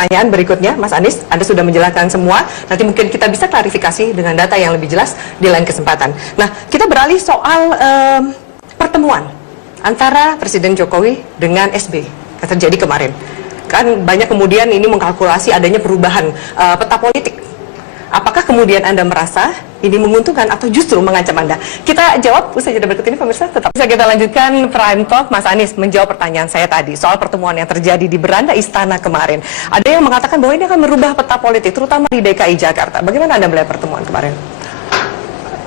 pertanyaan berikutnya, Mas Anies. Anda sudah menjelaskan semua. Nanti mungkin kita bisa klarifikasi dengan data yang lebih jelas di lain kesempatan. Nah, kita beralih soal pertemuan antara Presiden Jokowi dengan SBY yang terjadi kemarin. Kan banyak kemudian ini mengkalkulasi adanya perubahan peta politik. Apakah kemudian Anda merasa ini menguntungkan atau justru mengancam Anda? Kita jawab usai jeda berikut ini, pemirsa. Tetap bisa kita lanjutkan Prime Talk. Mas Anies menjawab pertanyaan saya tadi soal pertemuan yang terjadi di beranda Istana kemarin. Ada yang mengatakan bahwa ini akan merubah peta politik, terutama di DKI Jakarta. Bagaimana Anda melihat pertemuan kemarin?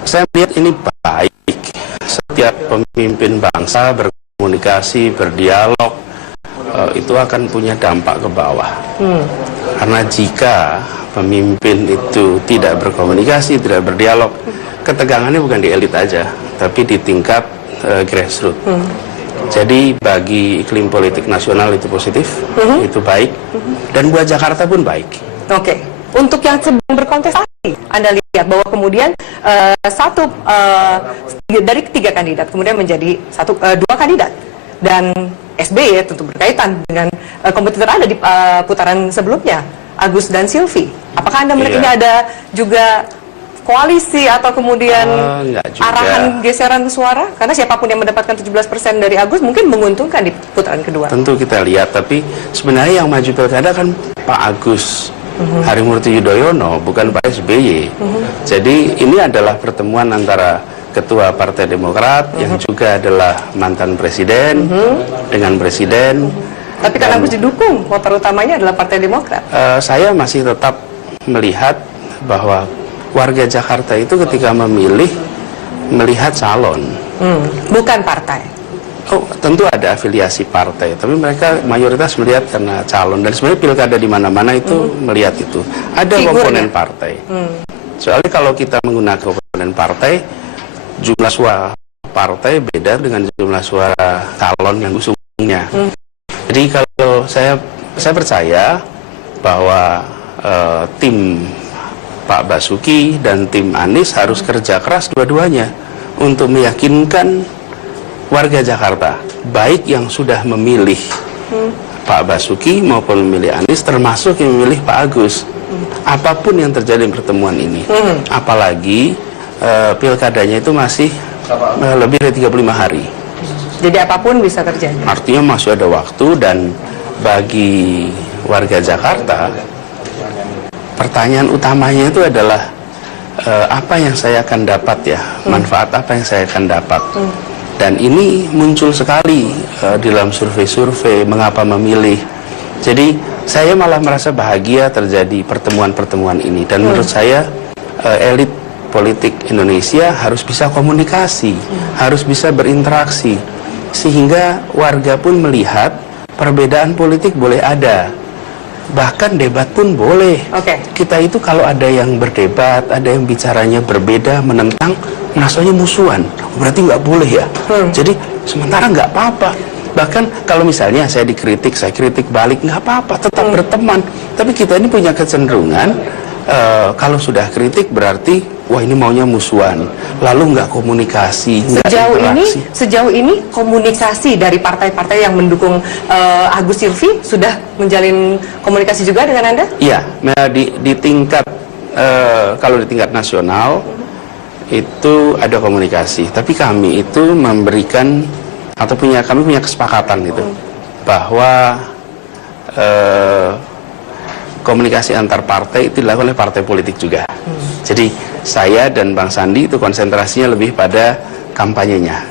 Saya melihat ini baik. Setiap pemimpin bangsa berkomunikasi, berdialog, itu akan punya dampak ke bawah. Karena jika pemimpin itu tidak berkomunikasi, tidak berdialog, ketegangannya bukan di elit aja, tapi di tingkat grassroots. Jadi bagi iklim politik nasional itu positif, itu baik, dan buat Jakarta pun baik. Oke, untuk yang sedang berkontestasi, Anda lihat bahwa kemudian dari 3 kandidat kemudian menjadi 2 kandidat, dan SBY tentu berkaitan dengan kompetitor Anda di putaran sebelumnya, Agus dan Silvi. Apakah Anda melihat ini ada juga koalisi atau kemudian arahan geseran suara? Karena siapapun yang mendapatkan 17% dari Agus mungkin menguntungkan di putaran kedua. Tentu kita lihat, tapi sebenarnya yang maju pilkada kan Pak Agus Harimurti Yudhoyono, bukan Pak SBY. Jadi ini adalah pertemuan antara Ketua Partai Demokrat yang juga adalah mantan presiden dengan presiden. Tapi karena Agus didukung, voter utamanya adalah Partai Demokrat. Saya masih tetap melihat bahwa warga Jakarta itu ketika memilih, melihat calon. Bukan partai. Oh, tentu ada afiliasi partai, tapi mereka mayoritas melihat karena calon. Dan sebenarnya pilkada di mana-mana itu melihat itu. Ada komponen partai. Soalnya kalau kita menggunakan komponen partai, jumlah suara partai beda dengan jumlah suara calon yang usungnya. Jadi kalau saya percaya bahwa tim Pak Basuki dan tim Anies harus kerja keras dua-duanya untuk meyakinkan warga Jakarta, baik yang sudah memilih Pak Basuki maupun memilih Anies, termasuk yang memilih Pak Agus. Apapun yang terjadi di pertemuan ini, apalagi pilkadanya itu masih lebih dari 35 hari. Jadi apapun bisa terjadi. Artinya masih ada waktu, dan bagi warga Jakarta, pertanyaan utamanya itu adalah apa yang saya akan dapat ya, manfaat apa yang saya akan dapat. Dan ini muncul sekali dalam survei-survei mengapa memilih. Jadi saya malah merasa bahagia terjadi pertemuan-pertemuan ini, dan menurut saya elit politik Indonesia harus bisa komunikasi, harus bisa berinteraksi, sehingga warga pun melihat perbedaan politik boleh ada, bahkan debat pun boleh. Kita itu kalau ada yang berdebat, ada yang bicaranya berbeda, menentang, rasanya musuhan, berarti nggak boleh ya. Jadi sementara nggak apa-apa. Bahkan kalau misalnya saya dikritik, saya kritik balik, nggak apa-apa, tetap berteman. Tapi kita ini punya kecenderungan, kalau sudah kritik berarti wah ini maunya musuhan, lalu nggak komunikasi, nggak interaksi. Sejauh ini komunikasi dari partai-partai yang mendukung Agus Silvi sudah menjalin komunikasi juga dengan Anda? Iya, di tingkat kalau di tingkat nasional itu ada komunikasi, tapi kami itu memberikan atau kami punya kesepakatan gitu bahwa komunikasi antar partai itu dilakukan oleh partai politik juga. Jadi saya dan Bang Sandi itu konsentrasinya lebih pada kampanyenya,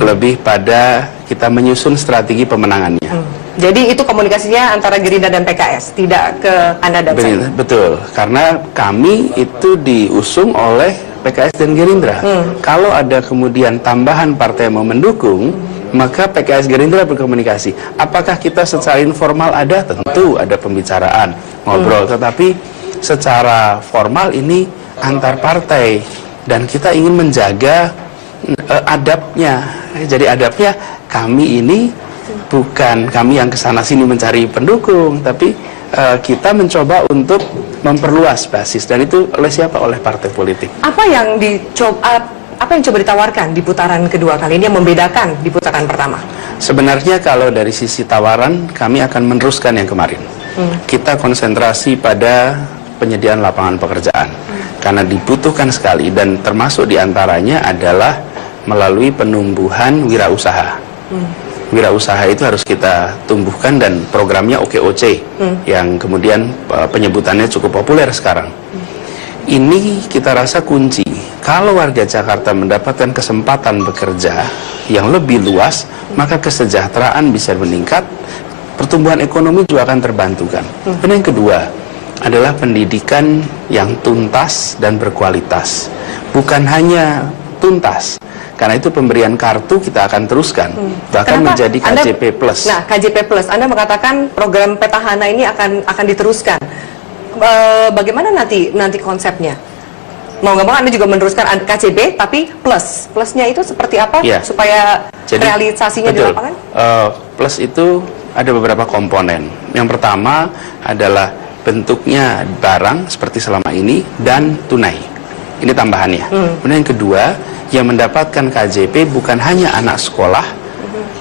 lebih pada kita menyusun strategi pemenangannya. Jadi itu komunikasinya antara Gerindra dan PKS, tidak ke Anda dan saya? Betul, karena kami itu diusung oleh PKS dan Gerindra. Kalau ada kemudian tambahan partai yang mau mendukung, maka PKS Gerindra berkomunikasi. Apakah kita secara informal ada? Tentu ada pembicaraan, ngobrol. Tetapi secara formal ini antar partai. Dan kita ingin menjaga adabnya. Jadi adabnya kami ini bukan kami yang kesana sini mencari pendukung, tapi kita mencoba untuk memperluas basis. Dan itu oleh siapa? Oleh partai politik. Apa yang coba ditawarkan di putaran kedua kali ini yang membedakan di putaran pertama? Sebenarnya kalau dari sisi tawaran, kami akan meneruskan yang kemarin. kita konsentrasi pada penyediaan lapangan pekerjaan. Karena dibutuhkan sekali, dan termasuk diantaranya adalah melalui penumbuhan wirausaha. Wirausaha itu harus kita tumbuhkan, dan programnya OKOC yang kemudian penyebutannya cukup populer sekarang. Ini kita rasa kunci. Kalau warga Jakarta mendapatkan kesempatan bekerja yang lebih luas, maka kesejahteraan bisa meningkat, pertumbuhan ekonomi juga akan terbantukan. Dan yang kedua adalah pendidikan yang tuntas dan berkualitas. Bukan hanya tuntas, karena itu pemberian kartu kita akan teruskan, bahkan menjadi KJP Plus. Nah, KJP Plus, Anda mengatakan program petahana ini akan diteruskan. Bagaimana nanti konsepnya? Mau nggak mau Anda juga meneruskan KJP, tapi plusnya itu seperti apa supaya realisasinya di lapangan? Plus itu ada beberapa komponen. Yang pertama adalah bentuknya barang seperti selama ini dan tunai. Ini tambahannya. Kemudian yang kedua, yang mendapatkan KJP bukan hanya anak sekolah,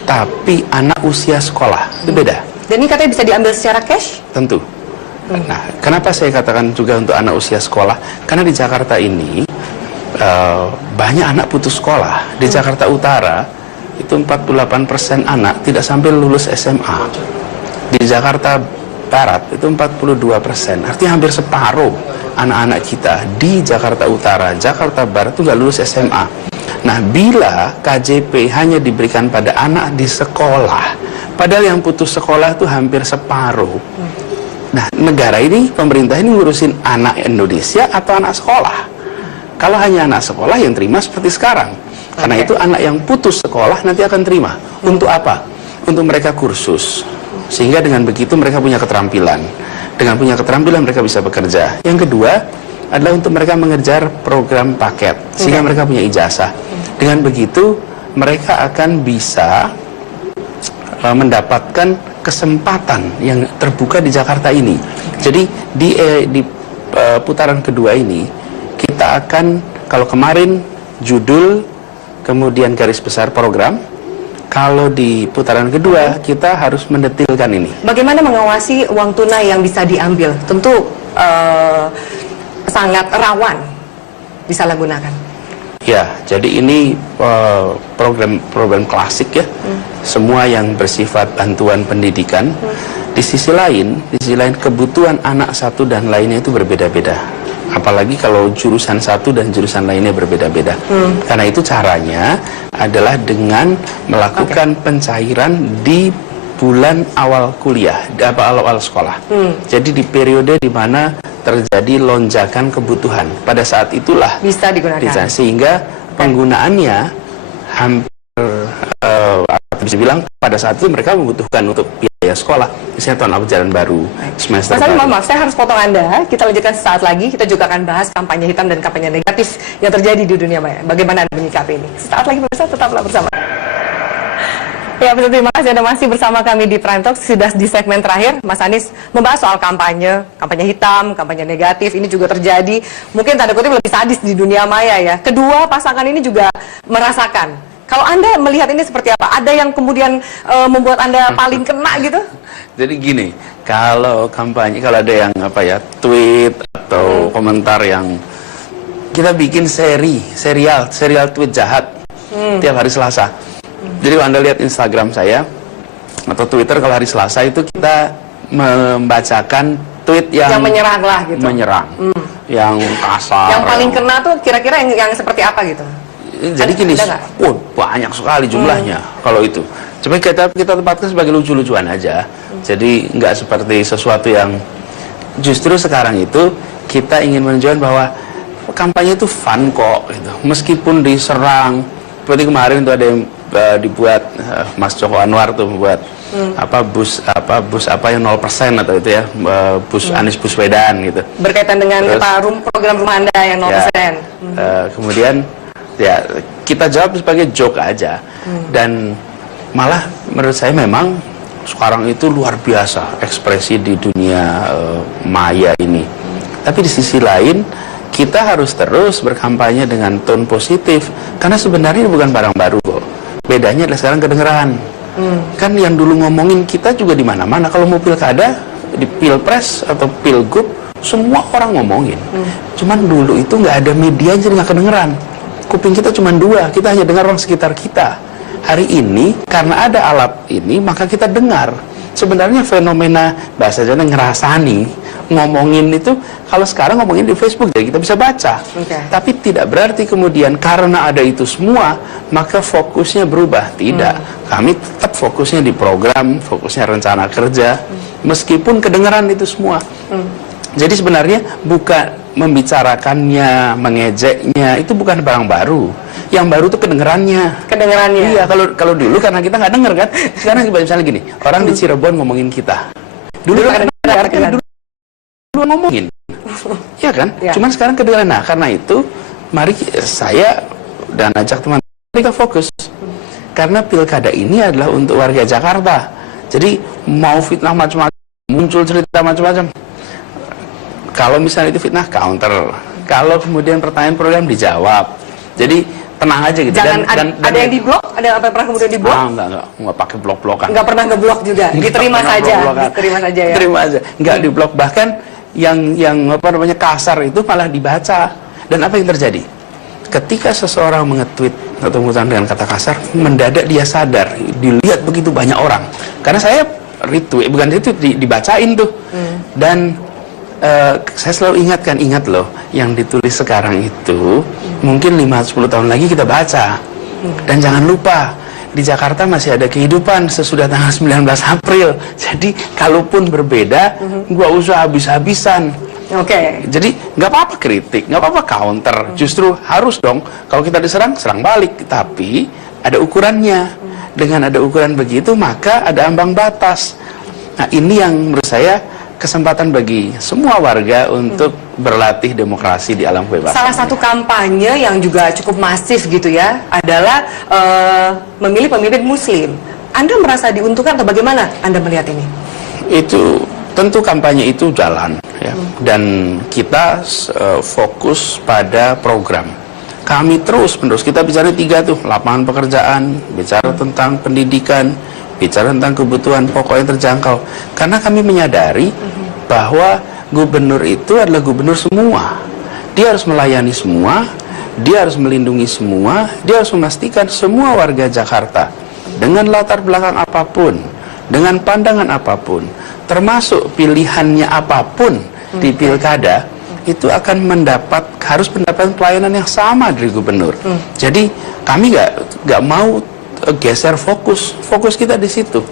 tapi anak usia sekolah. Itu beda. Dan ini katanya bisa diambil secara cash? Tentu. Nah, kenapa saya katakan juga untuk anak usia sekolah? Karena di Jakarta ini banyak anak putus sekolah. Di Jakarta Utara itu 48% anak tidak sampai lulus SMA. Di Jakarta Barat itu 42%. Artinya hampir separuh anak-anak kita di Jakarta Utara, Jakarta Barat itu nggak lulus SMA. Nah, bila KJP hanya diberikan pada anak di sekolah, padahal yang putus sekolah itu hampir separuh. Nah, negara ini, pemerintah ini ngurusin anak Indonesia atau anak sekolah? Kalau hanya anak sekolah, yang terima seperti sekarang. Karena itu anak yang putus sekolah nanti akan terima. Untuk apa? Untuk mereka kursus. Sehingga dengan begitu mereka punya keterampilan. Dengan punya keterampilan mereka bisa bekerja. Yang kedua adalah untuk mereka mengejar program paket. Sehingga mereka punya ijazah. Dengan begitu mereka akan bisa mendapatkan kesempatan yang terbuka di Jakarta ini. Jadi di putaran kedua ini kita akan, kalau kemarin judul kemudian garis besar program, kalau di putaran kedua kita harus mendetilkan ini. Bagaimana mengawasi uang tunai yang bisa diambil? Tentu sangat rawan disalahgunakan. Ya, jadi ini program klasik ya. Semua yang bersifat bantuan pendidikan. Di sisi lain kebutuhan anak satu dan lainnya itu berbeda-beda. Apalagi kalau jurusan satu dan jurusan lainnya berbeda-beda. Karena itu caranya adalah dengan melakukan pencairan di bulan awal kuliah, awal sekolah. Jadi di periode di mana terjadi lonjakan kebutuhan, pada saat itulah bisa digunakan. Sehingga penggunaannya hampir bisa bilang pada saat itu mereka membutuhkan untuk biaya sekolah, misalnya tahun ajaran baru, semester baru. Maaf, saya harus potong Anda. Kita lanjutkan sesaat lagi. Kita juga akan bahas kampanye hitam dan kampanye negatif yang terjadi di dunia maya. Bagaimana Anda menyikapi ini? Sesaat lagi pemirsa, tetaplah bersama. Ya, terima kasih Anda masih bersama kami di Prime Talk. Sudah di segmen terakhir, Mas Anies membahas soal kampanye hitam, kampanye negatif. Ini juga terjadi, mungkin tanda kutip lebih sadis di dunia maya ya. Kedua pasangan ini juga merasakan. Kalau Anda melihat ini seperti apa? Ada yang kemudian membuat Anda paling kena gitu? Jadi gini, kalau kampanye, kalau ada yang tweet atau komentar yang kita bikin serial tweet jahat tiap hari Selasa. Jadi kalau Anda lihat Instagram saya atau Twitter, kalau hari Selasa itu kita membacakan tweet yang menyerang lah gitu. Menyerang. Yang kasar. Yang paling kena tuh kira-kira yang seperti apa gitu? Jadi gini, banyak sekali jumlahnya kalau itu. Coba kita tempatkan sebagai lucu-lucuan aja. Jadi nggak seperti sesuatu yang justru sekarang itu kita ingin menunjukkan bahwa kampanye itu fun kok gitu. Meskipun diserang, seperti kemarin itu ada yang dibuat Mas Joko Anwar tuh membuat bus yang 0% atau itu ya, bus Anies Baswedan gitu. Berkaitan dengan program rumah Anda yang 0%. Ya, kemudian ya kita jawab sebagai joke aja. Dan malah menurut saya memang sekarang itu luar biasa ekspresi di dunia maya ini. Tapi di sisi lain kita harus terus berkampanye dengan tone positif, karena sebenarnya bukan barang baru kok. Bedanya adalah sekarang kedengeran. Kan yang dulu ngomongin kita juga di mana-mana. Kalau mau pilkada di pilpres atau pilgub semua orang ngomongin. Cuman dulu itu nggak ada media, jadi nggak kedengeran. Kuping kita cuma dua, kita hanya dengar orang sekitar kita. Hari ini karena ada alat ini maka kita dengar. Sebenarnya fenomena bahasa Jawa ngerasani, ngomongin itu kalau sekarang ngomongin di Facebook jadi kita bisa baca. Tapi tidak berarti kemudian karena ada itu semua maka fokusnya berubah. Tidak. Kami tetap fokusnya di program, fokusnya rencana kerja, meskipun kedengaran itu semua. Jadi sebenarnya bukan membicarakannya, mengejeknya, itu bukan barang baru. Yang baru itu kedengerannya. Kedengerannya. Iya, kalau dulu karena kita nggak denger kan. Sekarang misalnya gini, orang di Cirebon ngomongin kita. Dulu kan dulu ngomongin. Iya kan? Ya. Cuman sekarang kedengeran. Nah, karena itu mari saya dan ajak teman kita fokus. Karena pilkada ini adalah untuk warga Jakarta. Jadi mau fitnah macam-macam, muncul cerita macam-macam. Kalau misalnya itu fitnah, counter. Kalau kemudian pertanyaan program dijawab. Jadi tenang aja gitu. Jangan dan ada yang diblok, ada apa pernah kemudian diblok? Enggak pakai blok-blokan. Enggak pernah ngeblok juga. Diterima saja. Diterima saja ya. Terima aja. Enggak diblok, bahkan yang apa namanya kasar itu malah dibaca. Dan apa yang terjadi? Ketika seseorang mengetweet atau menggunakan dengan kata kasar, mendadak dia sadar, dilihat begitu banyak orang. Karena saya retweet, bukan itu dibacain tuh. Dan saya selalu ingatkan, ingat loh, yang ditulis sekarang itu mungkin 5-10 tahun lagi kita baca. Dan jangan lupa, di Jakarta masih ada kehidupan sesudah tanggal 19 April. Jadi kalaupun berbeda, gua usah habis-habisan. Jadi nggak apa-apa kritik, nggak apa-apa counter. Justru harus dong, kalau kita diserang, serang balik. Tapi ada ukurannya. Dengan ada ukuran begitu, maka ada ambang batas. Nah, ini yang menurut saya kesempatan bagi semua warga untuk berlatih demokrasi di alam kebebasan. Salah satu kampanye yang juga cukup masif gitu ya adalah memilih pemimpin Muslim. Anda merasa diuntungkan atau bagaimana Anda melihat ini? Itu tentu kampanye itu jalan ya. Dan kita fokus pada program. Kami terus-menerus kita bicara 3 tuh, lapangan pekerjaan, bicara tentang pendidikan, bicara tentang kebutuhan pokok yang terjangkau. Karena kami menyadari bahwa gubernur itu adalah gubernur semua. Dia harus melayani semua, dia harus melindungi semua, dia harus memastikan semua warga Jakarta dengan latar belakang apapun, dengan pandangan apapun, termasuk pilihannya apapun di pilkada, itu akan harus mendapatkan pelayanan yang sama dari gubernur. Jadi kami nggak mau geser fokus kita di situ.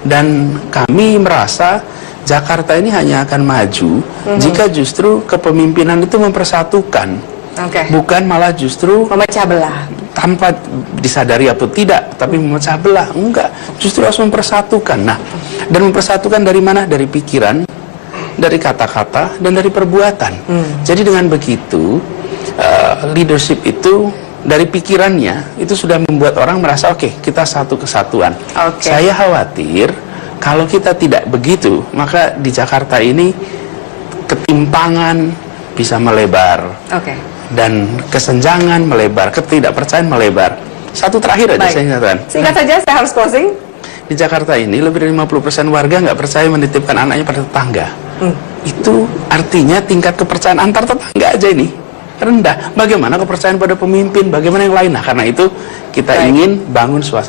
Dan kami merasa Jakarta ini hanya akan maju jika justru kepemimpinan itu mempersatukan, bukan malah justru memecah belah. Tanpa disadari atau tidak, tapi memecah belah. Enggak, justru harus mempersatukan. Nah, dan mempersatukan dari mana? Dari pikiran, dari kata-kata, dan dari perbuatan. Jadi dengan begitu, leadership itu dari pikirannya itu sudah membuat orang merasa oke, kita satu kesatuan. Saya khawatir kalau kita tidak begitu, maka di Jakarta ini ketimpangan bisa melebar. Dan kesenjangan melebar, ketidakpercayaan melebar. Satu terakhir aja saya nyatakan. Singkat saja, saya harus closing. Di Jakarta ini lebih dari 50% warga nggak percaya menitipkan anaknya pada tetangga. Itu artinya tingkat kepercayaan antar tetangga aja ini rendah. Bagaimana kepercayaan pada pemimpin, bagaimana yang lain? Nah, karena itu kita ingin bangun suasana